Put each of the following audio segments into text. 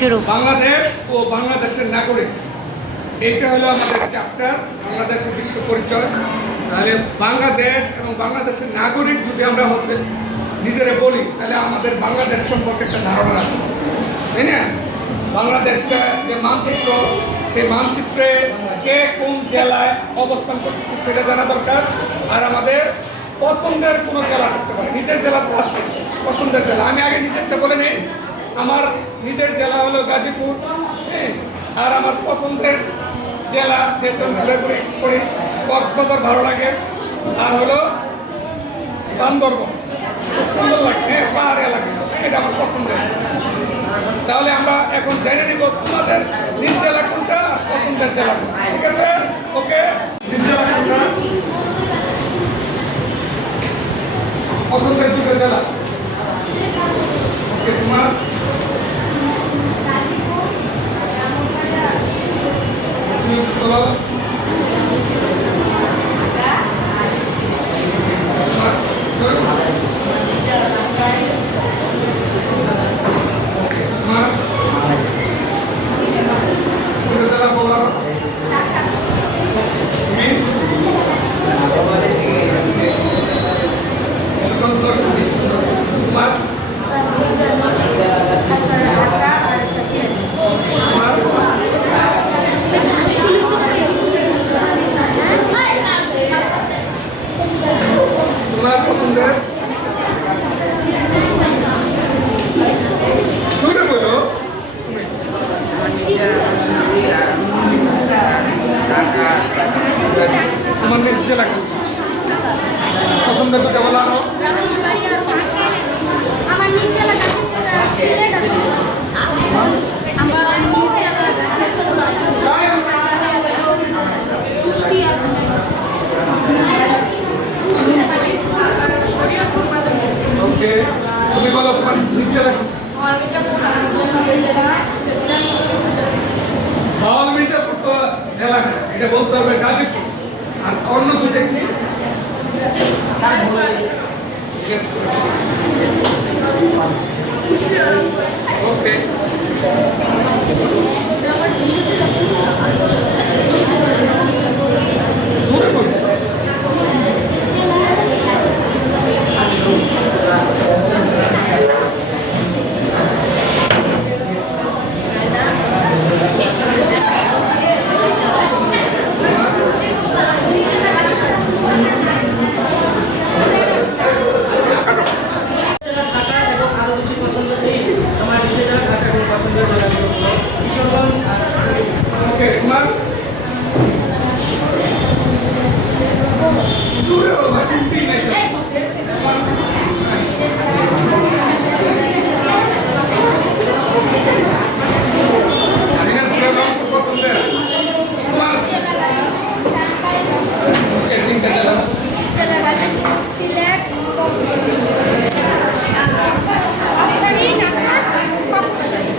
শুরু বাংলাদেশ ও বাংলাদেশের নাগরিক। এইটা হলো আমাদের চ্যাপ্টার বাংলাদেশের বিশ্ব পরিচয়। তাহলে বাংলাদেশ এবং বাংলাদেশের নাগরিক যদি আমরা হতে নিজেরা বলি, তাহলে আমাদের বাংলাদেশ সম্পর্কে একটা ধারণা রাখব তাই না? বাংলাদেশটা যে মানচিত্র, সেই মানচিত্রে কে কোন জেলায় অবস্থান করতেছে সেটা জানা দরকার। আর আমাদের পছন্দের কোনো জেলা করতে পারে। নিজের জেলা পছন্দের জেলা। আমি আগে নিজেরটা বলে নিই। আমার নিজের জেলা হলো গাজীপুর হ্যাঁ আর আমার পছন্দের জেলা যেহেতু ঘুরে ঘুরে করি কক্সবাজার ভালো লাগে। আর হলো বান্দরবন, খুব সুন্দর লাগে হ্যাঁ পাহাড়ে লাগে এটা আমার পছন্দের। তাহলে আমরা এখন জেনে নিব তোমাদের নিজ জেলা কোনটা পছন্দের জেলা ঠিক আছে ওকে নিজ জেলা কোনটা পছন্দের দুটো জেলা ওকে তোমার তুমি বলো তোমার তোমার দুটো জেলা বলো তুমি স্বতন্ত্র সমিতি। তোমার তোমার তোমার পছন্দের দুটো বলো তুমি তোমার নির্দেশে লাগবে পছন্দের দুটো বলো আরও আমার নিজ এলাকা সিলেট আছে আমার নিজ এলাকা কুষ্টি আছে ওকে তুমি বলো তোমার নির্দেশে লাগবে বাউল মির্জাপুর তো এলাকা এটা বলতে হবে গাজীপুর। আর অন্য দুটো কি ওকে জোরে বলো। ঢাকা এবং আরও দুটি পছন্দ নেই আমার বিষয়টা ঢাকা এবং পছন্দের জেলাগুলো হলো কিশোরগঞ্জ আর ওকে তোমার জোরে বলো না, শুনতেই নাই তো। দিনাজপুরের রংপুর পছন্দের তোমার ওকে তিনটা জেলা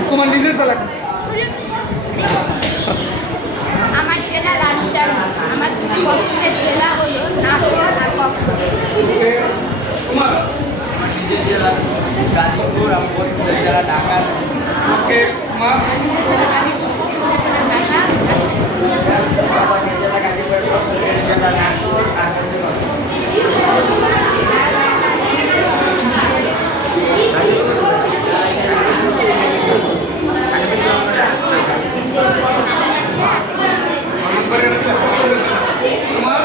তোমার নিজের জেলা আমার জেলা রাজশাহী। আমার পছন্দের জেলা নিজের জেলা গাজীপুর আমার পছন্দের জেলা ঢাকা ওকে তোমার নিজের জেলা গাজীপুর ঢাকা আমার নিজের জেলা গাজীপুর পছন্দের জেলা নাটোর আর গাজীপুর নম্বরের পছন্দের জেলা তোমার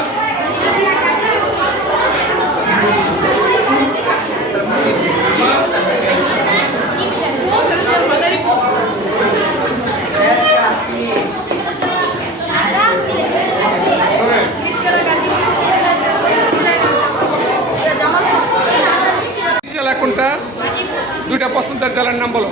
ওকে জেলা কোনটা দুইটা পছন্দের জেলার নাম বলো।